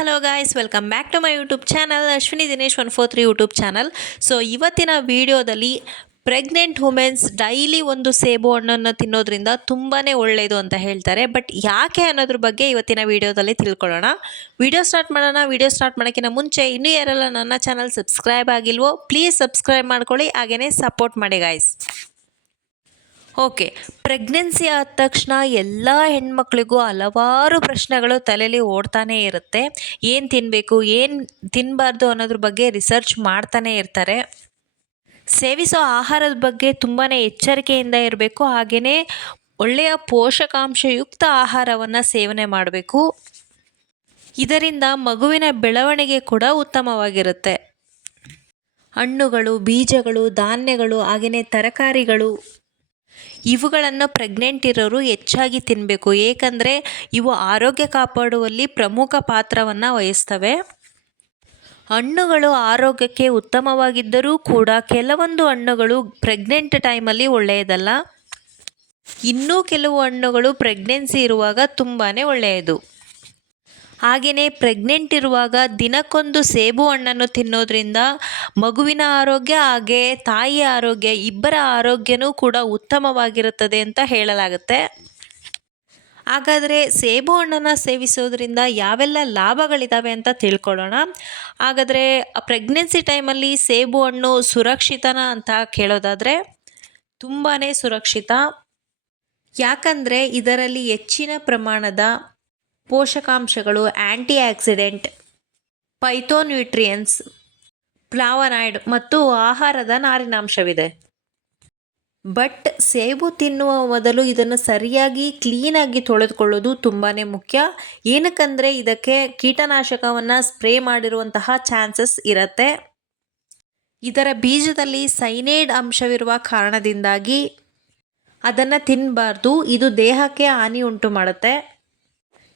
Hello guys welcome back to my YouTube channel Ashwini Dinesh one four three YouTube channel so ಇವತ್ತಿನ ವಿಡಿಯೋದಲ್ಲಿ pregnant womens daily ಒಂದು ಸೇಬು ಹಣ್ಣನ್ನು ತಿನ್ನೋದ್ರಿಂದ ತುಂಬಾ ಒಳ್ಳೆಯದು ಅಂತ ಹೇಳ್ತಾರೆ. ಬಟ್ ಯಾಕೆ ಅನ್ನೋದ್ರ ಬಗ್ಗೆ ಇವತ್ತಿನ ವಿಡಿಯೋದಲ್ಲಿ ತಿಳ್ಕೊಳ್ಳೋಣ. ವಿಡಿಯೋ ಸ್ಟಾರ್ಟ್ ಮಾಡೋಣ. ವಿಡಿಯೋ ಸ್ಟಾರ್ಟ್ ಮಾಡೋಕ್ಕಿಂತ ಮುಂಚೆ ಇನ್ನೂ ಯಾರೆಲ್ಲ ನನ್ನ ಚಾನಲ್ ಸಬ್ಸ್ಕ್ರೈಬ್ ಆಗಿಲ್ವೋ ಪ್ಲೀಸ್ ಸಬ್ಸ್ಕ್ರೈಬ್ ಮಾಡ್ಕೊಳ್ಳಿ. ಹಾಗೆಯೇ ಸಪೋರ್ಟ್ ಮಾಡಿ ಗಾಯ್ಸ್ ಓಕೆ. ಪ್ರೆಗ್ನೆನ್ಸಿ ಆದ ತಕ್ಷಣ ಎಲ್ಲ ಹೆಣ್ಮಕ್ಳಿಗೂ ಹಲವಾರು ಪ್ರಶ್ನೆಗಳು ತಲೆಯಲ್ಲಿ ಓಡ್ತಾನೇ ಇರುತ್ತೆ. ಏನು ತಿನ್ನಬೇಕು ಏನು ತಿನ್ನಬಾರ್ದು ಅನ್ನೋದ್ರ ಬಗ್ಗೆ ರಿಸರ್ಚ್ ಮಾಡ್ತಾನೆ ಇರ್ತಾರೆ. ಸೇವಿಸೋ ಆಹಾರದ ಬಗ್ಗೆ ತುಂಬಾ ಎಚ್ಚರಿಕೆಯಿಂದ ಇರಬೇಕು. ಹಾಗೆಯೇ ಒಳ್ಳೆಯ ಪೋಷಕಾಂಶಯುಕ್ತ ಆಹಾರವನ್ನು ಸೇವನೆ ಮಾಡಬೇಕು. ಇದರಿಂದ ಮಗುವಿನ ಬೆಳವಣಿಗೆ ಕೂಡ ಉತ್ತಮವಾಗಿರುತ್ತೆ. ಹಣ್ಣುಗಳು, ಬೀಜಗಳು, ಧಾನ್ಯಗಳು ಹಾಗೆಯೇ ತರಕಾರಿಗಳು ಇವುಗಳನ್ನು ಪ್ರೆಗ್ನೆಂಟ್ ಇರೋರು ಹೆಚ್ಚಾಗಿ ತಿನ್ನಬೇಕು ಏಕೆಂದರೆ ಇವು ಆರೋಗ್ಯ ಕಾಪಾಡುವಲ್ಲಿ ಪ್ರಮುಖ ಪಾತ್ರವನ್ನು ವಹಿಸ್ತವೆ. ಹಣ್ಣುಗಳು ಆರೋಗ್ಯಕ್ಕೆ ಉತ್ತಮವಾಗಿದ್ದರೂ ಕೂಡ ಕೆಲವೊಂದು ಹಣ್ಣುಗಳು ಪ್ರೆಗ್ನೆಂಟ್ ಟೈಮಲ್ಲಿ ಒಳ್ಳೆಯದಲ್ಲ. ಇನ್ನೂ ಕೆಲವು ಹಣ್ಣುಗಳು ಪ್ರೆಗ್ನೆನ್ಸಿ ಇರುವಾಗ ತುಂಬಾ ಒಳ್ಳೆಯದು. ಹಾಗೆಯೇ ಪ್ರೆಗ್ನೆಂಟ್ ಇರುವಾಗ ದಿನಕ್ಕೊಂದು ಸೇಬು ಹಣ್ಣನ್ನು ತಿನ್ನೋದ್ರಿಂದ ಮಗುವಿನ ಆರೋಗ್ಯ ಹಾಗೆ ತಾಯಿಯ ಆರೋಗ್ಯ, ಇಬ್ಬರ ಆರೋಗ್ಯನೂ ಕೂಡ ಉತ್ತಮವಾಗಿರುತ್ತದೆ ಅಂತ ಹೇಳಲಾಗುತ್ತೆ. ಹಾಗಾದರೆ ಸೇಬು ಹಣ್ಣನ್ನು ಸೇವಿಸೋದ್ರಿಂದ ಯಾವೆಲ್ಲ ಲಾಭಗಳಿದ್ದಾವೆ ಅಂತ ತಿಳ್ಕೊಳ್ಳೋಣ. ಹಾಗಾದರೆ ಪ್ರೆಗ್ನೆನ್ಸಿ ಟೈಮಲ್ಲಿ ಸೇಬು ಹಣ್ಣು ಸುರಕ್ಷಿತನ ಅಂತ ಕೇಳೋದಾದರೆ ತುಂಬಾ ಸುರಕ್ಷಿತ. ಯಾಕಂದರೆ ಇದರಲ್ಲಿ ಹೆಚ್ಚಿನ ಪ್ರಮಾಣದ ಪೋಷಕಾಂಶಗಳು ಆ್ಯಂಟಿ ಆಕ್ಸಿಡೆಂಟ್ ಪೈಥೋನ್ಯೂಟ್ರಿಯನ್ಸ್ ಫ್ಲಾವನಾಯ್ಡ್ ಮತ್ತು ಆಹಾರದ ನಾರಿನಾಂಶವಿದೆ. ಬಟ್ ಸೇಬು ತಿನ್ನುವ ಮೊದಲು ಇದನ್ನು ಸರಿಯಾಗಿ, ಕ್ಲೀನಾಗಿ ತೊಳೆದುಕೊಳ್ಳೋದು ತುಂಬಾ ಮುಖ್ಯ. ಏನಕ್ಕಂದರೆ ಇದಕ್ಕೆ ಕೀಟನಾಶಕವನ್ನು ಸ್ಪ್ರೇ ಮಾಡಿರುವಂತಹ ಚಾನ್ಸಸ್ ಇರುತ್ತೆ. ಇದರ ಬೀಜದಲ್ಲಿ ಸೈನೇಡ್ ಅಂಶವಿರುವ ಕಾರಣದಿಂದಾಗಿ ಅದನ್ನು ತಿನ್ನಬಾರ್ದು ಇದು ದೇಹಕ್ಕೆ ಹಾನಿ ಉಂಟು ಮಾಡುತ್ತೆ.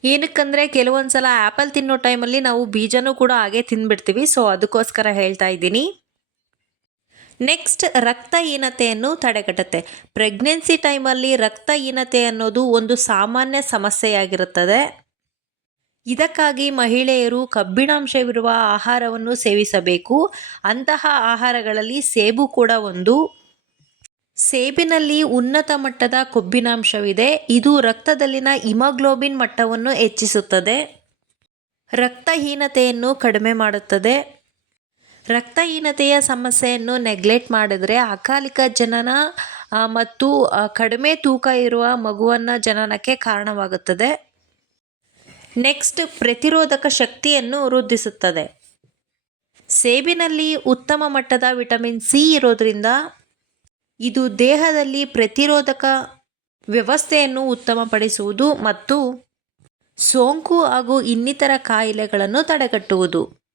ಏನಕ್ಕಂದರೆ ಕೆಲವೊಂದು ಸಲ ಆ್ಯಪಲ್ ತಿನ್ನೋ ಟೈಮಲ್ಲಿ ನಾವು ಬೀಜನೂ ಕೂಡ ಹಾಗೆ ತಿಂದ್ಬಿಡ್ತೀವಿ ಸೊ ಅದಕ್ಕೋಸ್ಕರ ಹೇಳ್ತಾ ಇದ್ದೀನಿ. ನೆಕ್ಸ್ಟ್ ರಕ್ತಹೀನತೆಯನ್ನು ತಡೆಗಟ್ಟುತ್ತೆ. ಪ್ರೆಗ್ನೆನ್ಸಿ ಟೈಮಲ್ಲಿ ರಕ್ತಹೀನತೆ ಅನ್ನೋದು ಒಂದು ಸಾಮಾನ್ಯ ಸಮಸ್ಯೆಯಾಗಿರುತ್ತದೆ. ಇದಕ್ಕಾಗಿ ಮಹಿಳೆಯರು ಕಬ್ಬಿಣಾಂಶವಿರುವ ಆಹಾರವನ್ನು ಸೇವಿಸಬೇಕು. ಅಂತಹ ಆಹಾರಗಳಲ್ಲಿ ಸೇಬು ಕೂಡ ಒಂದು. ಸೇಬಿನಲ್ಲಿ ಉನ್ನತ ಮಟ್ಟದ ಕೊಬ್ಬಿನಾಂಶವಿದೆ. ಇದು ರಕ್ತದಲ್ಲಿನ ಹಿಮೋಗ್ಲೋಬಿನ್ ಮಟ್ಟವನ್ನು ಹೆಚ್ಚಿಸುತ್ತದೆ. ರಕ್ತಹೀನತೆಯನ್ನು ಕಡಿಮೆ ಮಾಡುತ್ತದೆ. ರಕ್ತಹೀನತೆಯ ಸಮಸ್ಯೆಯನ್ನು ನೆಗ್ಲೆಕ್ಟ್ ಮಾಡಿದರೆ ಅಕಾಲಿಕ ಜನನ ಮತ್ತು ಕಡಿಮೆ ತೂಕ ಇರುವ ಮಗುವನ್ನು ಜನನಕ್ಕೆ ಕಾರಣವಾಗುತ್ತದೆ. ನೆಕ್ಸ್ಟ್ ಪ್ರತಿರೋಧಕ ಶಕ್ತಿಯನ್ನು ವೃದ್ಧಿಸುತ್ತದೆ. ಸೇಬಿನಲ್ಲಿ ಉತ್ತಮ ಮಟ್ಟದ ವಿಟಮಿನ್ ಸಿ ಇರೋದ್ರಿಂದ ಇದು ದೇಹದಲ್ಲಿ ಪ್ರತಿರೋಧಕ ವ್ಯವಸ್ಥೆಯನ್ನು ಉತ್ತಮಪಡಿಸುವುದು ಮತ್ತು ಸೋಂಕು ಹಾಗೂ ಇನ್ನಿತರ ಕಾಯಿಲೆಗಳನ್ನು ತಡೆಗಟ್ಟುವುದು.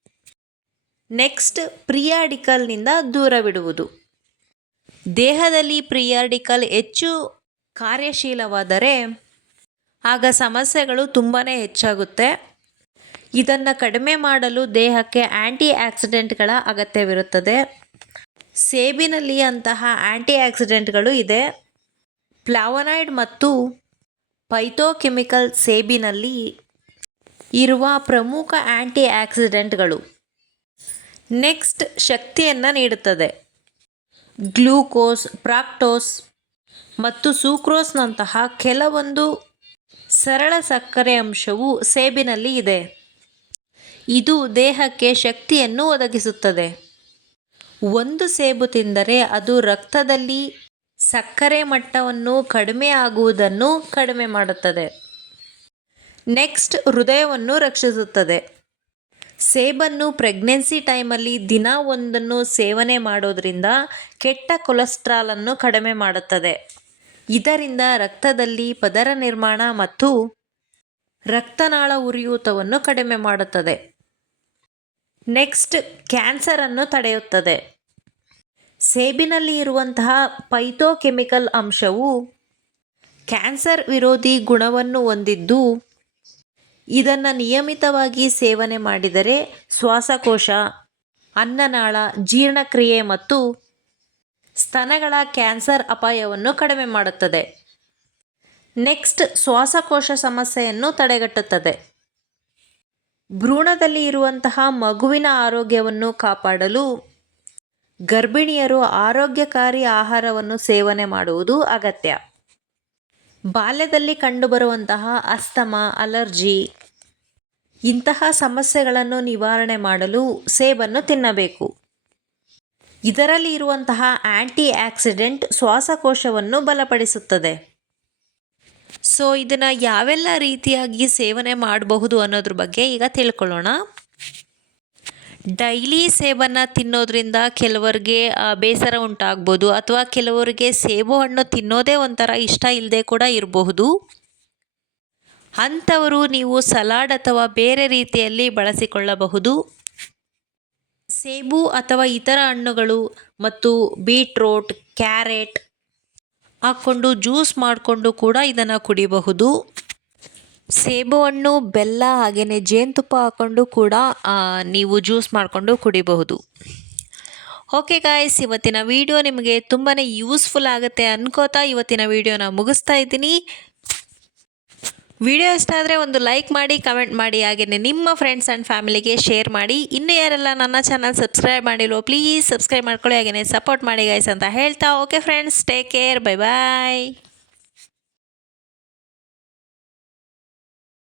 ನೆಕ್ಸ್ಟ್ ಪ್ರಿಯಾಡಿಕಲ್ನಿಂದ ದೂರವಿಡುವುದು. ದೇಹದಲ್ಲಿ ಪ್ರಿಯಾಡಿಕಲ್ ಹೆಚ್ಚು ಕಾರ್ಯಶೀಲವಾದರೆ ಆಗ ಸಮಸ್ಯೆಗಳು ತುಂಬಾ ಹೆಚ್ಚಾಗುತ್ತೆ. ಇದನ್ನು ಕಡಿಮೆ ಮಾಡಲು ದೇಹಕ್ಕೆ ಆ್ಯಂಟಿ ಆಕ್ಸಿಡೆಂಟ್ಗಳ ಅಗತ್ಯವಿರುತ್ತದೆ. ಸೇಬಿನಲ್ಲಿ ಅಂತಹ ಆ್ಯಂಟಿ ಆಕ್ಸಿಡೆಂಟ್ಗಳು ಇದೆ. ಫ್ಲಾವನಾಯ್ಡ್ ಮತ್ತು ಪೈಥೋಕೆಮಿಕಲ್ ಸೇಬಿನಲ್ಲಿ ಇರುವ ಪ್ರಮುಖ ಆ್ಯಂಟಿ ಆಕ್ಸಿಡೆಂಟ್ಗಳು ನೆಕ್ಸ್ಟ್ ಶಕ್ತಿಯನ್ನು ನೀಡುತ್ತದೆ. ಗ್ಲೂಕೋಸ್, ಪ್ರಾಕ್ಟೋಸ್ ಮತ್ತು ಸೂಕ್ರೋಸ್ನಂತಹ ಕೆಲವೊಂದು ಸರಳ ಸಕ್ಕರೆ ಅಂಶವು ಸೇಬಿನಲ್ಲಿ ಇದೆ. ಇದು ದೇಹಕ್ಕೆ ಶಕ್ತಿಯನ್ನು ಒದಗಿಸುತ್ತದೆ. ಒಂದು ಸೇಬು ತಿಂದರೆ ಅದು ರಕ್ತದಲ್ಲಿ ಸಕ್ಕರೆ ಮಟ್ಟವನ್ನು ಕಡಿಮೆ ಆಗುವುದನ್ನು ಕಡಿಮೆ ಮಾಡುತ್ತದೆ. ನೆಕ್ಸ್ಟ್, ಹೃದಯವನ್ನು ರಕ್ಷಿಸುತ್ತದೆ. ಸೇಬನ್ನು ಪ್ರೆಗ್ನೆನ್ಸಿ ಟೈಮಲ್ಲಿ ದಿನ ಒಂದನ್ನು ಸೇವನೆ ಮಾಡೋದ್ರಿಂದ ಕೆಟ್ಟ ಕೊಲೆಸ್ಟ್ರಾಲನ್ನು ಕಡಿಮೆ ಮಾಡುತ್ತದೆ. ಇದರಿಂದ ರಕ್ತದಲ್ಲಿ ಪದರ ನಿರ್ಮಾಣ ಮತ್ತು ರಕ್ತನಾಳ ಉರಿಯೂತವನ್ನು ಕಡಿಮೆ ಮಾಡುತ್ತದೆ. ನೆಕ್ಸ್ಟ್ ಕ್ಯಾನ್ಸರನ್ನು ತಡೆಯುತ್ತದೆ. ಸೇಬಿನಲ್ಲಿ ಇರುವಂತಹ ಪೈಥೋಕೆಮಿಕಲ್ ಅಂಶವು ಕ್ಯಾನ್ಸರ್ ವಿರೋಧಿ ಗುಣವನ್ನು ಹೊಂದಿದ್ದು, ಇದನ್ನು ನಿಯಮಿತವಾಗಿ ಸೇವನೆ ಮಾಡಿದರೆ ಶ್ವಾಸಕೋಶ, ಅನ್ನನಾಳ, ಜೀರ್ಣಕ್ರಿಯೆ ಮತ್ತು ಸ್ತನಗಳ ಕ್ಯಾನ್ಸರ್ ಅಪಾಯವನ್ನು ಕಡಿಮೆ ಮಾಡುತ್ತದೆ. ನೆಕ್ಸ್ಟ್ ಶ್ವಾಸಕೋಶ ಸಮಸ್ಯೆಯನ್ನು ತಡೆಗಟ್ಟುತ್ತದೆ. ಭ್ರೂಣದಲ್ಲಿ ಇರುವಂತಹ ಮಗುವಿನ ಆರೋಗ್ಯವನ್ನು ಕಾಪಾಡಲು ಗರ್ಭಿಣಿಯರು ಆರೋಗ್ಯಕಾರಿ ಆಹಾರವನ್ನು ಸೇವನೆ ಮಾಡುವುದು ಅಗತ್ಯ. ಬಾಲ್ಯದಲ್ಲಿ ಕಂಡುಬರುವಂತಹ ಅಸ್ತಮ, ಅಲರ್ಜಿ ಇಂತಹ ಸಮಸ್ಯೆಗಳನ್ನು ನಿವಾರಣೆ ಮಾಡಲು ಸೇಬನ್ನು ತಿನ್ನಬೇಕು. ಇದರಲ್ಲಿ ಇರುವಂತಹ ಆ್ಯಂಟಿ ಆಕ್ಸಿಡೆಂಟ್ ಶ್ವಾಸಕೋಶವನ್ನು ಬಲಪಡಿಸುತ್ತದೆ. ಸೊ ಇದನ್ನು ಯಾವೆಲ್ಲ ರೀತಿಯಾಗಿ ಸೇವನೆ ಮಾಡಬಹುದು ಅನ್ನೋದ್ರ ಬಗ್ಗೆ ಈಗ ತಿಳ್ಕೊಳ್ಳೋಣ. ಡೈಲಿ ಸೇಬನ್ನು ತಿನ್ನೋದ್ರಿಂದ ಕೆಲವರಿಗೆ ಬೇಸರ ಉಂಟಾಗ್ಬೋದು ಅಥವಾ ಕೆಲವರಿಗೆ ಸೇಬು ಹಣ್ಣು ತಿನ್ನೋದೇ ಒಂಥರ ಇಷ್ಟ ಇಲ್ಲದೆ ಕೂಡ ಇರಬಹುದು. ಅಂಥವರು ನೀವು ಸಲಾಡ್ ಅಥವಾ ಬೇರೆ ರೀತಿಯಲ್ಲಿ ಬಳಸಿಕೊಳ್ಳಬಹುದು. ಸೇಬು ಅಥವಾ ಇತರ ಹಣ್ಣುಗಳು ಮತ್ತು ಬೀಟ್ರೋಟ್, ಕ್ಯಾರೆಟ್ ಹಾಕ್ಕೊಂಡು ಜ್ಯೂಸ್ ಮಾಡಿಕೊಂಡು ಕೂಡ ಇದನ್ನು ಕುಡಿಬಹುದು. ಸೇಬು ಹಣ್ಣು ಬೆಲ್ಲ ಹಾಗೆಯೇ ಜೇನುತುಪ್ಪ ಹಾಕ್ಕೊಂಡು ಕೂಡ ನೀವು ಜ್ಯೂಸ್ ಮಾಡಿಕೊಂಡು ಕುಡಿಬಹುದು. ಓಕೆ ಗಾಯ್ಸ್ ಇವತ್ತಿನ ವಿಡಿಯೋ ನಿಮಗೆ ತುಂಬಾ ಯೂಸ್ಫುಲ್ ಆಗುತ್ತೆ ಅನ್ಕೋತಾ ಇವತ್ತಿನ ವಿಡಿಯೋನ ಮುಗಿಸ್ತಾ ಇದ್ದೀನಿ. ವಿಡಿಯೋ ಇಷ್ಟ ಆದರೆ ಒಂದು ಲೈಕ್ ಮಾಡಿ, ಕಮೆಂಟ್ ಮಾಡಿ ಹಾಗೆಯೇ ನಿಮ್ಮ ಫ್ರೆಂಡ್ಸ್ ಆ್ಯಂಡ್ ಫ್ಯಾಮಿಲಿಗೆ ಶೇರ್ ಮಾಡಿ. ಇನ್ನು ಯಾರೆಲ್ಲ ನನ್ನ ಚಾನಲ್ ಸಬ್ಸ್ಕ್ರೈಬ್ ಮಾಡಿಲ್ವೋ ಪ್ಲೀಸ್ ಸಬ್ಸ್ಕ್ರೈಬ್ ಮಾಡ್ಕೊಳ್ಳಿ ಹಾಗೆಯೇ ಸಪೋರ್ಟ್ ಮಾಡಿ ಗೈಸ್ ಅಂತ ಹೇಳ್ತಾ. Okay friends take care bye bye